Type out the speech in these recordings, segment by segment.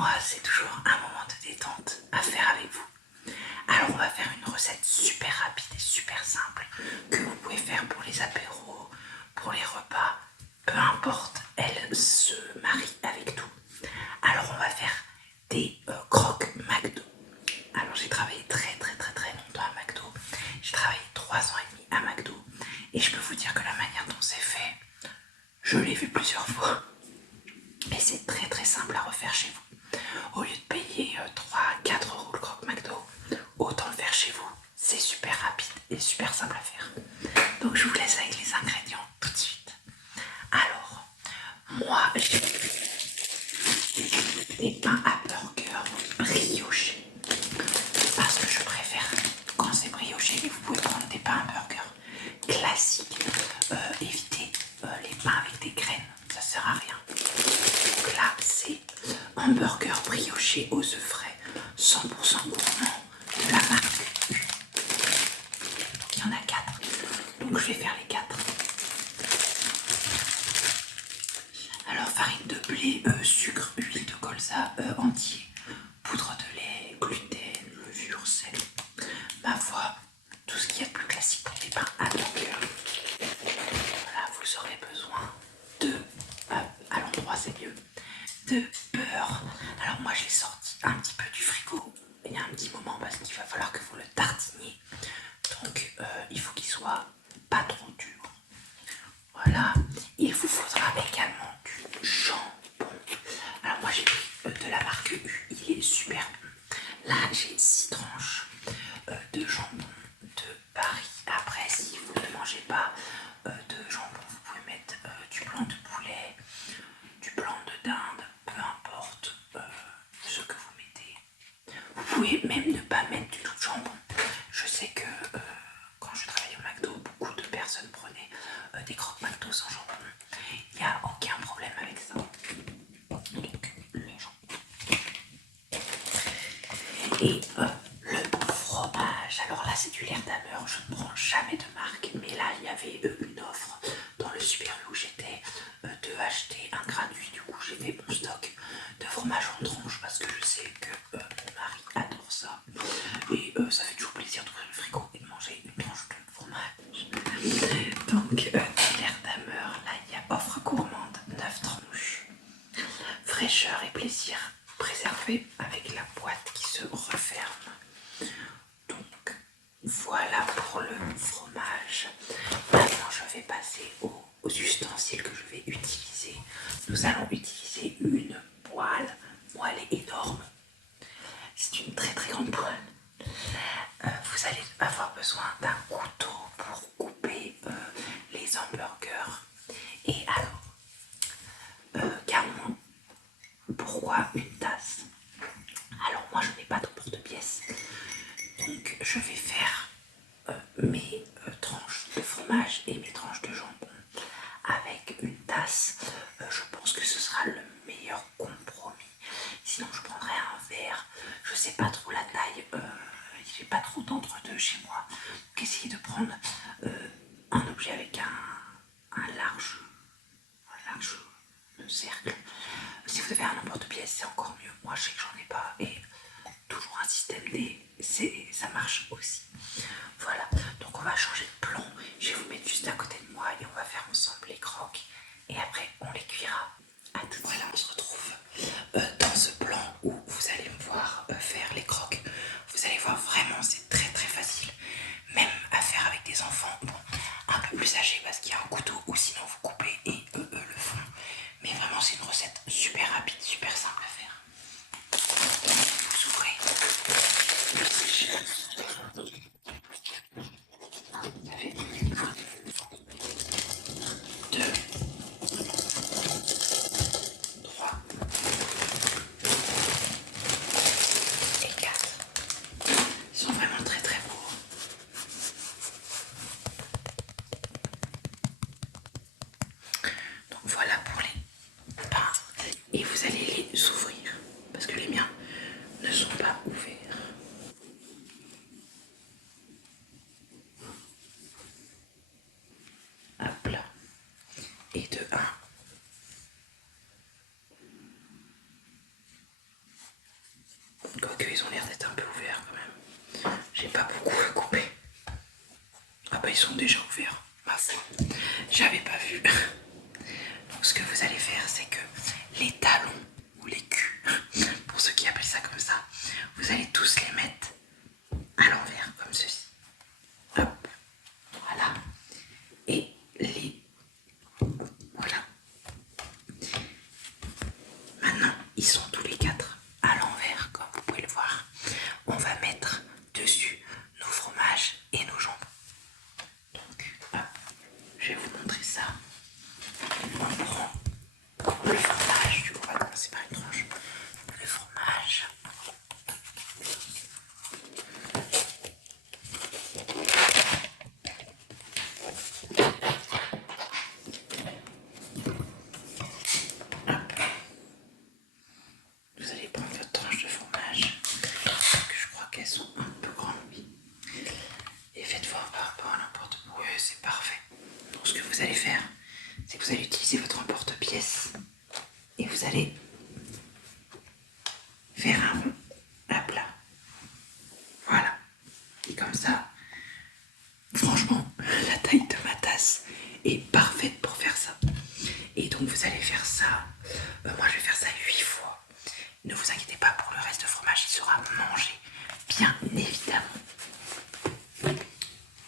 moi, c'est toujours un moment de détente à faire avec vous. Alors, on va faire une recette super rapide et super simple que vous pouvez faire pour les apéros, pour les repas, peu importe, elle se marie avec tout. Alors, on va faire des croques McDo. Alors, j'ai travaillé très longtemps à McDo. J'ai travaillé 3 ans et demi à McDo et je peux vous dire que la manière dont c'est fait, je l'ai vu plusieurs fois. Et c'est très simple à refaire chez vous. Au lieu de payer 3-4 euros le croque McDo, autant le faire chez vous. C'est super rapide et super simple à faire. Donc je vous laisse avec les ingrédients tout de suite. Alors, moi j'ai des pains à burger briochés. Parce que je préfère quand c'est brioché, mais vous pouvez prendre des pains à burger classiques. Évitez les pains avec des graines, ça sert à rien. Donc là, c'est un burger brioché aux œufs frais, 100% gourmand de la marque U. Donc il y en a 4. Donc je vais faire les 4. Alors farine de blé, sucre, huile de colza entier, poudre de lait, gluten, levure, sel. Ma foi, tout ce qu'il y a de plus classique pour les pains à burger. Voilà, vous aurez besoin de, à l'endroit c'est mieux, de beurre. Alors moi je l'ai sorti un petit peu du frigo il y a un petit moment parce qu'il va falloir que vous le tartiniez. Donc il faut qu'il soit pas trop dur. Voilà, il vous faudra également du jambon. Alors moi j'ai pris de la marque U, il est super bon. Là j'ai 6 tranches de jambon de Paris. Après si vous ne mangez pas de jambon, vous pouvez mettre du blanc de poulet, du blanc de dinde, peu importe ce que vous mettez. Vous pouvez même ne pas mettre du tout de jambon. Je sais que quand je travaillais au McDo, beaucoup de personnes prenaient des croques McDo sans jambon. Il n'y a aucun problème avec ça. Donc le jambon. Et le fromage. Alors là c'est du Lairdamer, je ne prends jamais de marque. Mais là il y avait une offre dans le Super U où j'étais de acheter un gratuit. Du coup j'ai fait mon stock de fromage en tranche parce que je sais que mon mari adore ça. Et ça fait toujours plaisir d'ouvrir le frigo et de manger une tranche de fromage. Donc Lairdamer, là il y a offre gourmande, 9 tranches. Fraîcheur et plaisir préservé avec la boîte qui se referme. Donc voilà pour le fromage. Maintenant je vais passer aux ustensiles que je vais utiliser. Nous allons utiliser une poêle. Moi elle est énorme. C'est une très grande poêle. Vous allez avoir besoin d'un couteau pour couper les hamburgers. Et alors, Caron, pourquoi une tasse? Alors moi je n'ai pas d'emporte-pièce. Donc je vais faire mes tranches de fromage et mes tranches de jambon avec une tasse. Je pense que ce sera le meilleur compromis. Sinon je prendrai un verre. Je sais pas trop la taille. J'ai pas trop d'entre-deux chez moi. Donc essayez de prendre un objet avec un large cercle. Si vous avez un emporte-pièce, c'est encore mieux. Moi je sais que j'en ai pas et toujours un système D, ça marche aussi. Voilà, donc on va changer de plan. Je vais vous mettre juste à côté de moi et on va faire ensemble les croques. Et après, on les cuira. À tout. Voilà, on se retrouve dans ce plan où vous allez me voir faire les croques. Vous allez voir, vraiment, c'est très facile. Même à faire avec des enfants, bon, un peu plus âgés parce qu'il y a un couteau ou sinon vous coupez et eux le font. Mais vraiment, c'est une recette super rapide, super simple à faire. Vous ouvrez le sachet. Ça fait 2, 3 et 4. Ils sont vraiment très beaux. Donc voilà pour les pains. Et vous allez les ouvrir. sont déjà ouverts, ma foi. J'avais pas vu. Donc ce que vous allez faire, c'est que les talons ou les culs, pour ceux qui appellent ça comme ça, vous allez tous les mettre à l'envers, comme ceci. Hop, voilà. Et les... Voilà. Maintenant, ils sont tous les quatre à l'envers, comme vous pouvez le voir. On va mettre dessus nos fromages et nos jambons. Donc, hop, je vais vous montrer ça. On prend le fromage, du coup, on va commencer par une tranche. Le fromage. Vous allez prendre votre tranche de fromage, parce que je crois qu'elles sont un peu grandes, oui. Et faites voir par rapport à l'emporte-pièce. Oui, c'est parfait. Donc ce que vous allez faire, c'est que vous allez utiliser votre emporte-pièce et vous allez faire un rond à plat. Voilà. Et comme ça, franchement, la taille de ma tasse est parfaite pour faire ça. Et donc vous allez faire ça, moi je vais faire ça 8 fois. Ne vous inquiétez pas, pour le reste de fromage, il sera mangé, bien évidemment.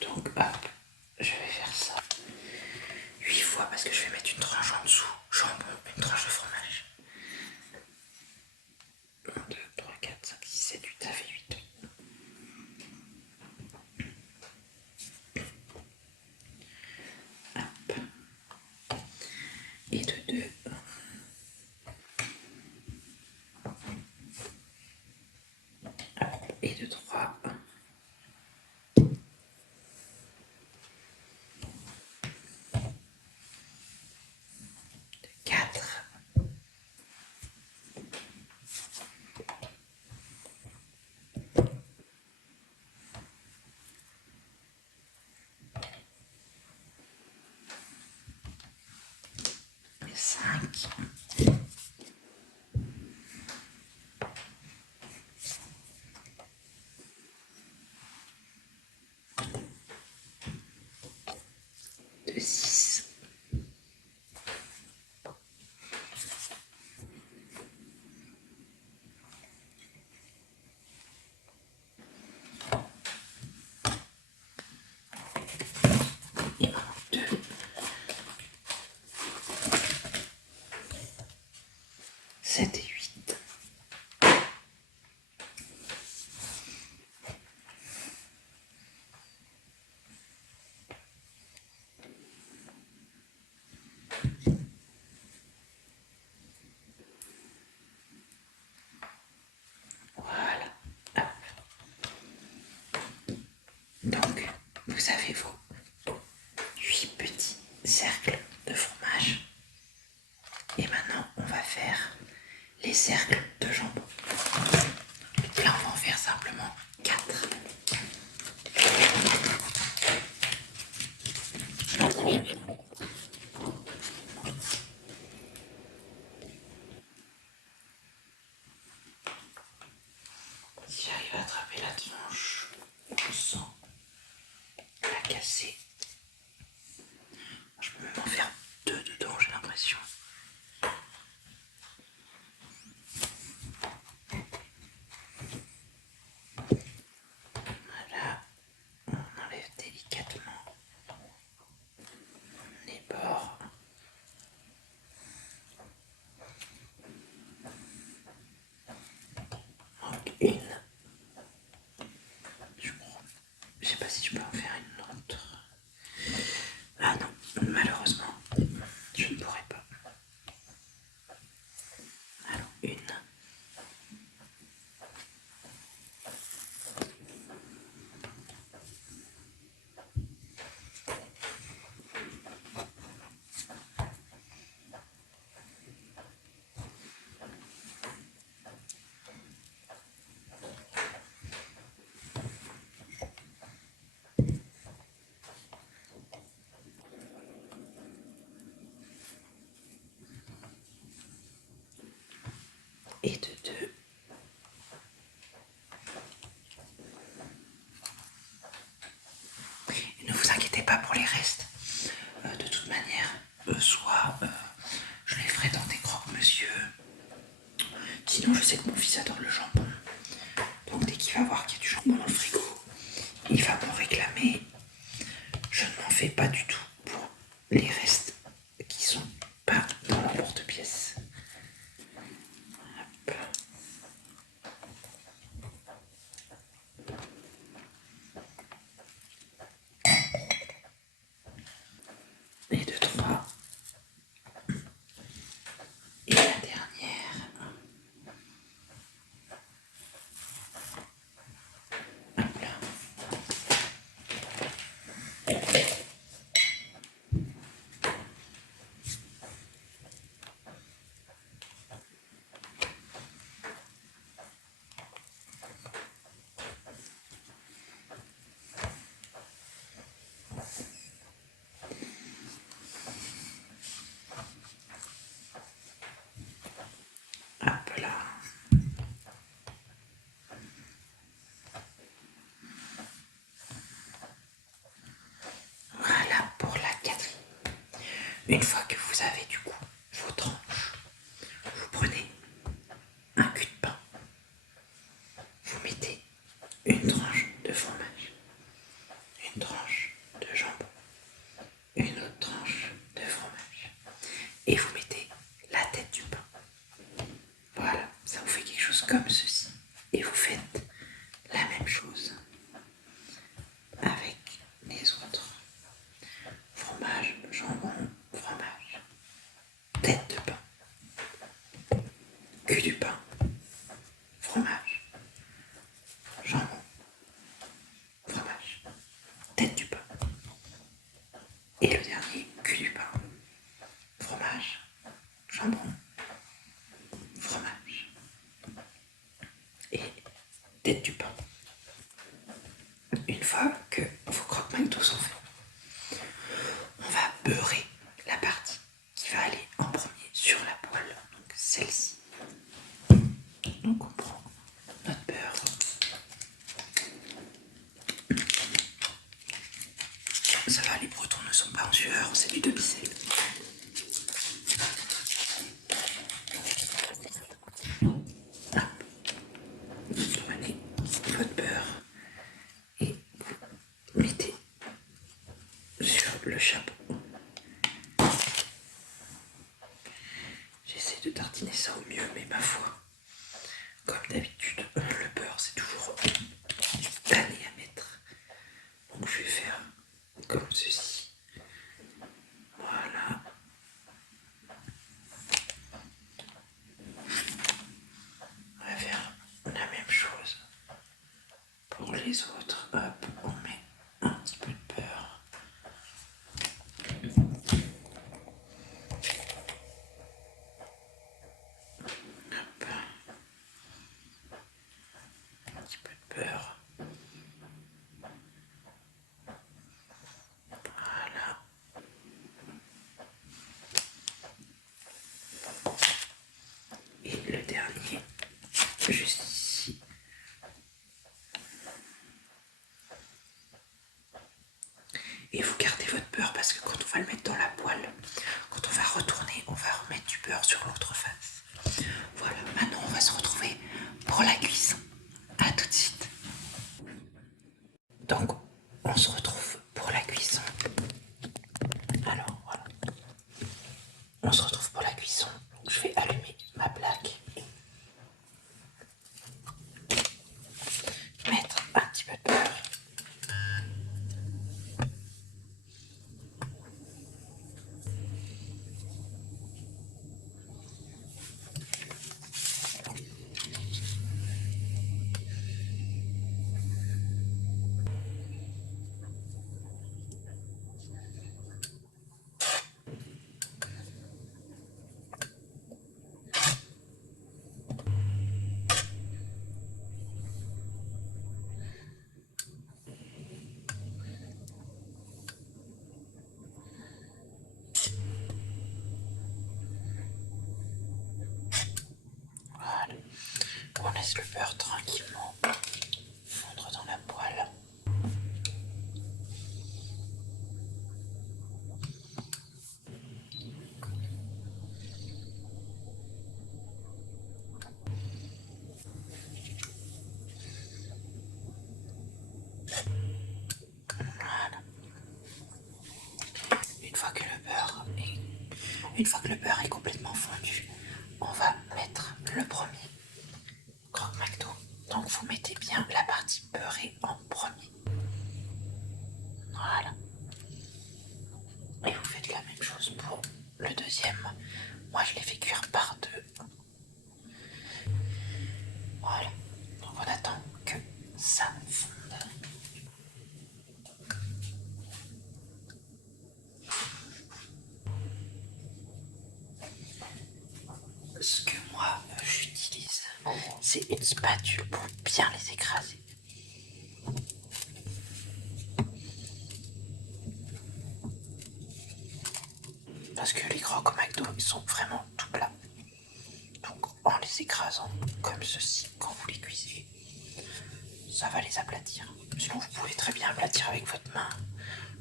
Donc hop, je vais faire ça 8 fois parce que je vais mettre une tranche en dessous, jambon, une tranche de fromage. 1, 2, 3, 4, 5, 6, 7, 8, ça fait 8. Hop. Et de 2. Et de 3. De 4. Et 5. De 6. Il manque 2. 7 et 8. Voilà. Hop. Donc, vous avez vos 8 petits cercles de fromage. Et maintenant, on va faire les cercles de jambon. Là, on va en faire simplement 4. Si j'arrive à attraper la tranche sans la casser, je peux même en faire 2 dedans, j'ai l'impression. Voilà, on enlève délicatement les bords. Donc une, je crois. Je sais pas si je peux en faire une autre. Ah non, malheureusement, je ne pourrais pas. Alors une. Et de 2. Ne vous inquiétez sinon, je sais que mon fils adore le jambon. Donc dès qu'il va voir qu'il y a du jambon dans le frigo, il va me réclamer. Je ne m'en fais pas du tout pour les restes qui sont pas dans l'emporte-pièce. Et deux, trois. Et la dernière. Hop là. Hop là. Voilà pour la quatrième. Une fois que vous avez du coup vos tranches, vous prenez un cul de pain. Vous mettez une tranche de fromage, une tranche de jambon, une autre tranche de fromage. Et vous mettez la tête du pain. Voilà, ça vous fait quelque chose comme ceci. Et vous faites la même chose avec les autres. Fromage, jambon, fromage. Tête de pain. Cul du pain. Fromage. Jambon. Fromage. Tête du pain. Et le dernier, cul du pain. Fromage. Jambon. Fromage. Et tête du pain. Une fois que vos croque-McDo sont faits, on va beurrer la partie qui va aller en premier sur la poêle, donc celle-ci. Donc on prend notre beurre. Ça va, les Bretons ne sont pas en sueur, c'est du demi-sel. Vous prenez votre beurre et vous mettez sur le chapeau. J'essaie de tartiner ça au mieux, mais ma foi, comme d'habitude, le beurre c'est toujours l'année à mettre. Donc je vais faire comme ceci. Voilà. On va faire la même chose pour les autres. Hop, on met un petit peu de beurre. Hop. Un petit peu de beurre. Voilà. Et le dernier, juste ici. Et vous gardez votre beurre parce que quand on va le mettre dans la poêle, quand on va retourner, on va remettre du beurre sur l'autre face. Voilà, maintenant on va se retrouver pour la cuisson. A tout de suite. Donc, on se retrouve pour la cuisson. Alors, voilà. On se retrouve pour la cuisson. Je vais allumer ma plaque. Mettre un petit peu de beurre. Voilà. On laisse le beurre tranquillement fondre dans la poêle. Une fois que le beurre est complètement fondu, on va mettre le premier croque McDo. Donc vous mettez bien la partie beurrée en premier. Voilà. Et vous faites la même chose pour le deuxième. Moi je l'ai fait cuire par deux. Voilà. Donc on attend que ça fonde. Ce que moi j'utilise, c'est une spatule pour bien les écraser. Parce que les crocs au McDo, ils sont vraiment tout plats. Donc en les écrasant comme ceci, quand vous les cuisez, ça va les aplatir. Sinon vous pouvez très bien aplatir avec votre main.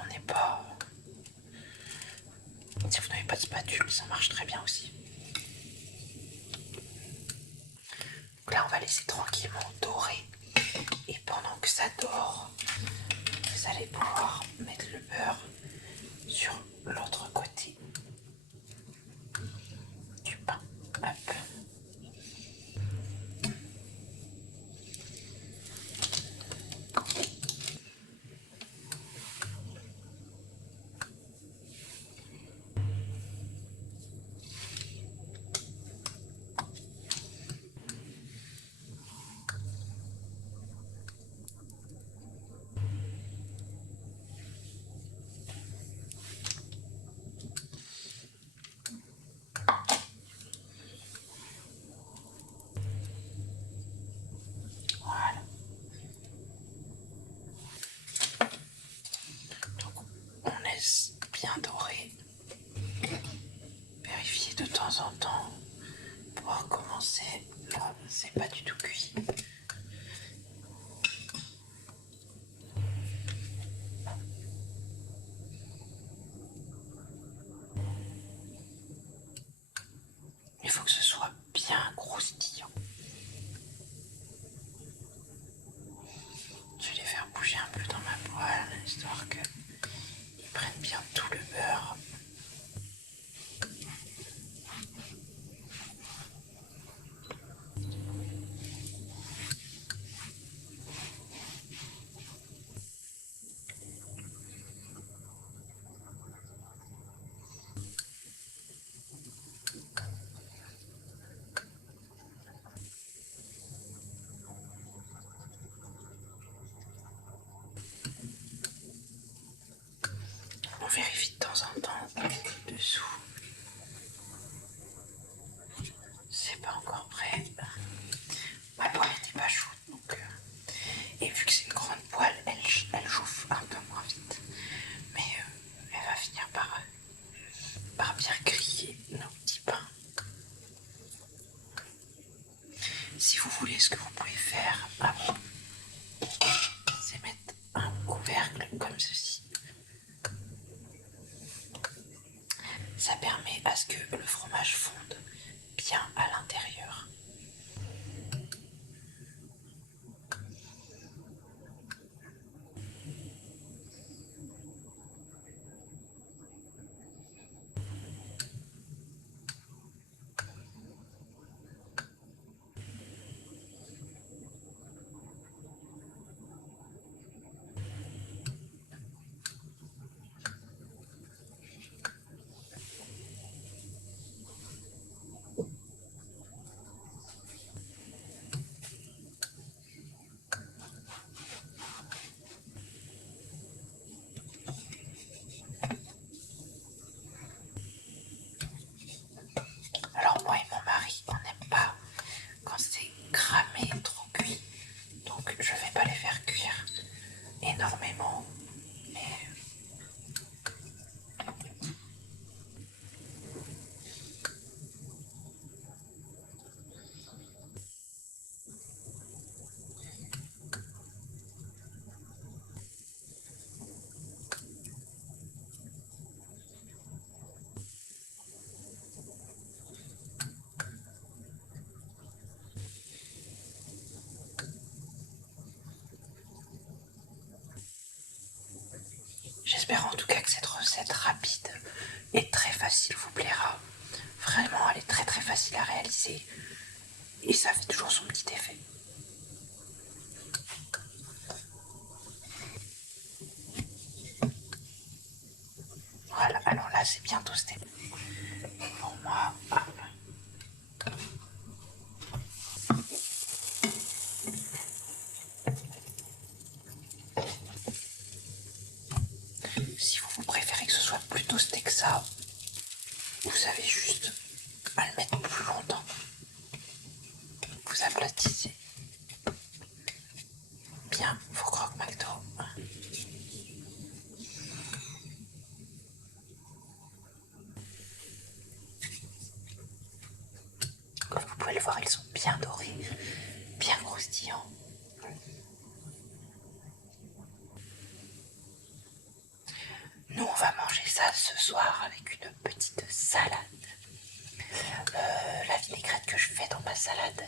On n'est pas... Si vous n'avez pas de spatule, ça marche très bien aussi. Donc là on va laisser tranquillement dorer. Et pendant que ça dort, vous allez pouvoir mettre le beurre sur l'autre côté du pain. Hop. Voilà. Donc on laisse bien dorer. Vérifier de temps en temps pour recommencer. Là, c'est pas du tout cuit. Il faut que ce soit bien croustillant. Je vais les faire bouger un peu dans ma poêle, histoire qu'ils prennent bien tout le beurre. On vérifie de temps en temps dessous. C'est pas encore prêt. Ma poêle n'était pas chaude, donc et vu que c'est une grande poêle, elle chauffe un peu moins vite. Mais elle va finir par bien griller nos petits pains. Si vous voulez, ce que vous pouvez faire avant, c'est mettre un couvercle comme ceci. Ça permet à ce que le fromage fonde bien à l'intérieur. Alors moi et mon mari, on n'aime pas quand c'est cramé, trop cuit. Donc je vais pas les faire cuire énormément. Mais j'espère en tout cas que cette recette rapide et très facile vous plaira. Vraiment, elle est très très facile à réaliser et ça fait toujours son petit effet. Voilà, alors là c'est bien toasté. Pour moi, hop. Si vous préférez que ce soit plus toasté que ça, vous avez juste à le mettre plus longtemps. Vous aplatissez bien vos croque-McDo. Comme vous pouvez le voir, ils sont bien dorés, bien croustillants. Nous, on va manger ça ce soir avec une petite salade. La vinaigrette que je fais dans ma salade,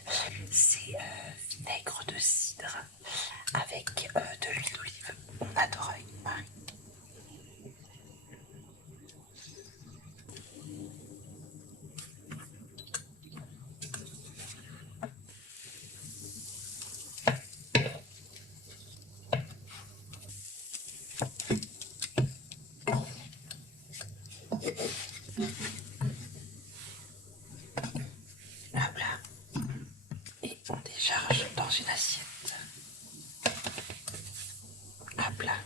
c'est vinaigre de cidre avec de l'huile d'olive. On adore avec Marie. Hop là. Et on décharge dans une assiette. Hop là.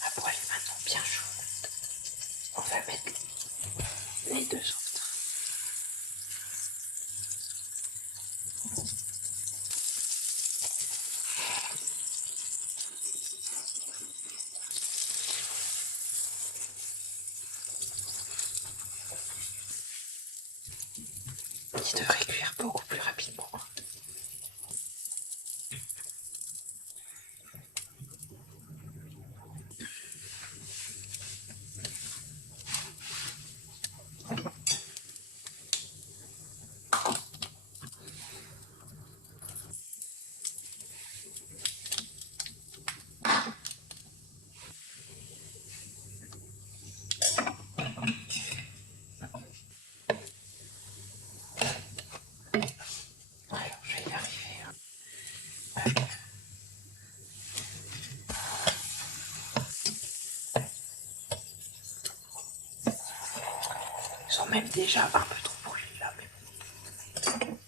La poêle est maintenant bien chaude. On va mettre les deux autres. Qui devrait cuire beaucoup plus rapidement. Alors, je vais y arriver. Ils sont même déjà un peu trop brûlés là, mais bon.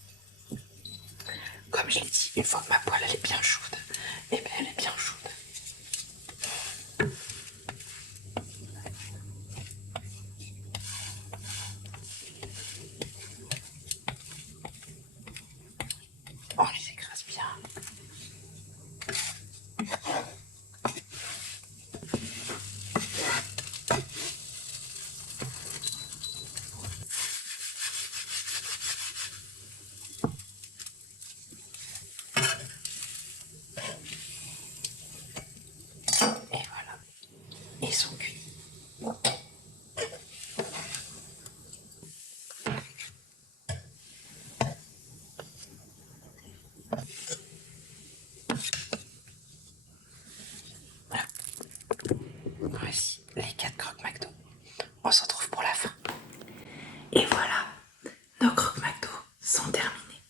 Comme je l'ai dit, une fois que ma poêle elle est bien chaude, et bien elle est bien chaude. On les écrase bien. Et voilà, ils sont cuits. Voilà. Voici les 4 croque-McDo. On se retrouve pour la fin. Et voilà, nos croque-McDo sont terminés.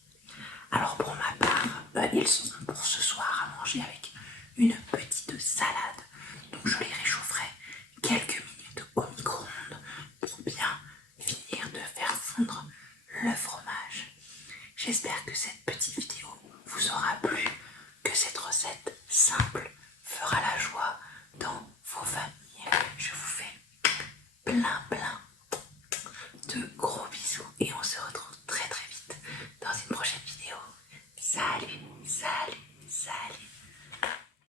Alors pour ma part, ils sont pour ce soir à manger avec une petite salade. Donc je les réchaufferai quelques minutes au micro-ondes pour bien finir de faire fondre le fromage. J'espère que cette petite vidéo vous aura plu, que cette recette simple fera la joie dans vos familles. Je vous fais plein